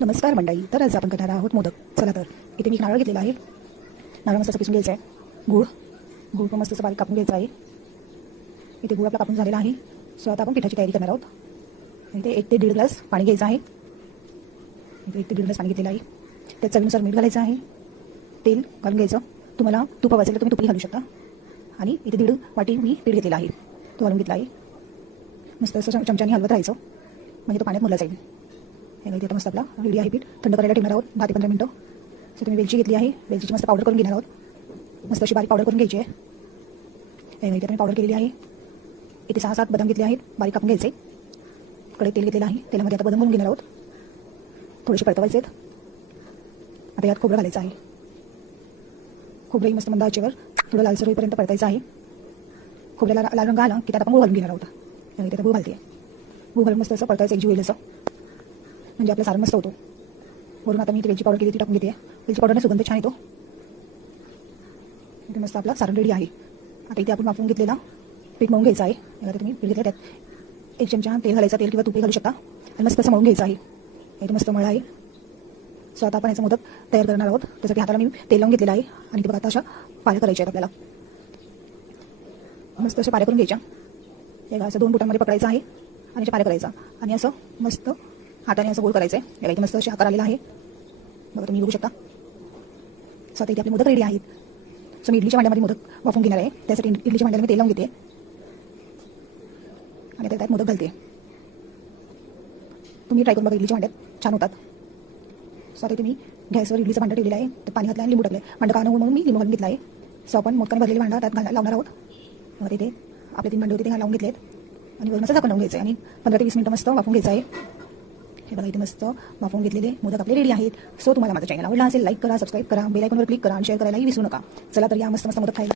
नमस्कार मंडळी. तर आज आपण करणार आहोत मोदक. चला तर इथे मी नारळ घेतलेला आहे. नारळ मस्त किसून घ्यायचा आहे. गूळ पण मस्त बारीक कापून घ्यायचा आहे. इथे गूळ आपला कापून झालेला आहे. सो आता आपण पिठाची तयारी करणार आहोत. इथे 1 ते 1.5 ग्लास पाणी घ्यायचं आहे. इथे 1 ते 1.5 ग्लास पाणी घेतलेलं आहे. त्यात चवीनुसार मीठ घालायचं आहे. तेल घालून घ्यायचं. तुम्हाला तूप हवं असेल तर तुम्ही तुपही घालू शकता. आणि इथे 1.5 वाटी मी पीठ घेतलेला आहे, तो घालून घेतला आहे. मस्त असं चमच्याने हलवत राहायचं म्हणजे तो पाण्यात मुरला जाईल. हे इथे आता मस्त आपला रेडी आहे. पीठ थंड करायला ठेवणार आहोत 10 ते 15 मिनिटं. सो तुम्ही वेलची घेतली आहे. वेलचीची मस्त पावडर करून घेणार आहोत. मस्त अशी बारीक पावडर करून घ्यायची आहे. हे इथे आपण पावडर केलेली आहे. इथे 6-7 बदाम घेतले आहेत, बारीक कापून घ्यायचे. कडे तेल घेतलेलं आहे. तेलामध्ये आता बदाम घालून घेणार आहोत. थोडेसे परतवायचे आहेत. आता यात खोबरं घालायचं आहे. खोबरंही मस्त मंद आचेवर थोडं लालसर होईपर्यंत परतायचं आहे. खोबऱ्याला लाल रंग आला की त्यात आपण गूळ घालून घेणार आहोत. इथे आता गूळ घालते. गूळ घालून मस्त असं परतायचं, एकजीव होईल असं, म्हणजे आपलं सारण मस्त होतो. वरून आता मी इथे वेलची पावडर केली ती टाकून घेते. वेलची पावडरने सुगंध छान येतो. इथे मस्त आपला सारण रेडी आहे. आता इथे आपण वाफवून घेतलेला पीठ मळून घ्यायचं आहे. याला तुम्ही पीठ घेतलं, त्यात 1 चमचा तेल घालायचा. तेल किंवा तुपही घालू शकता. आणि मस्त असं मळून घ्यायचं आहे. इथे मस्त मळा आहे. सो आता आपण याचा मोदक तयार करणार आहोत. त्यासाठी हाताला मी तेल लावून घेतलेलं आहे. आणि ते बघा आता अशा पाऱ्या करायच्या आहेत आपल्याला. मस्त अशा पाऱ्या करून घ्यायच्या. हे असं 2 बोटांमध्ये पकडायचं आहे आणि अशा पाऱ्या करायचा. आणि असं मस्त हाताने असं गोल करायचं आहे. याला इथे मस्त असे आकार आलेला आहे, बघा तुम्ही बघू शकता. सो आता इथे आपले मोदक रेडी आहेत. सो मी इडलीच्या भांड्यामध्ये मोदक वाफवून घेणार आहे. त्यासाठी इडलीच्या भांड्याला मी तेल लावून घेते आणि त्यात मोदक घालते. तुम्ही ट्राय करून बघा, इडलीच्या भांड्यात छान होतात. सो आता तुम्ही गॅसवर इडलीचं भांडं ठेवलेलं आहे. तर पाणी घातलं आणि लिंबू टाकले. भांडं काढून म्हणून मी लिंबू घालून घेतला आहे. सो आपण मोदकाने भरलेले भांडं त्यात लावणार आहोत. मग तिथे आपले 3 भांडे होते ते लावून घेतलेत. आणि वरून असं झाकण लावून घ्यायचं आहे. आणि 15 ते 20 मिनिटं मस्त वाफवून घ्यायचं आहे. हे बघा इथे मस्त वाफवून घेतलेले मोदक आपले रेडी आहेत. सो तुम्हाला माझा चॅनल आवडला असेल, लाईक करा, सबस्क्राईब करा, बेल आयकॉनवर क्लिक करा आणि शेअर करायलाही विसरू नका. चला तर या मस्त मस्त मोदक खायला.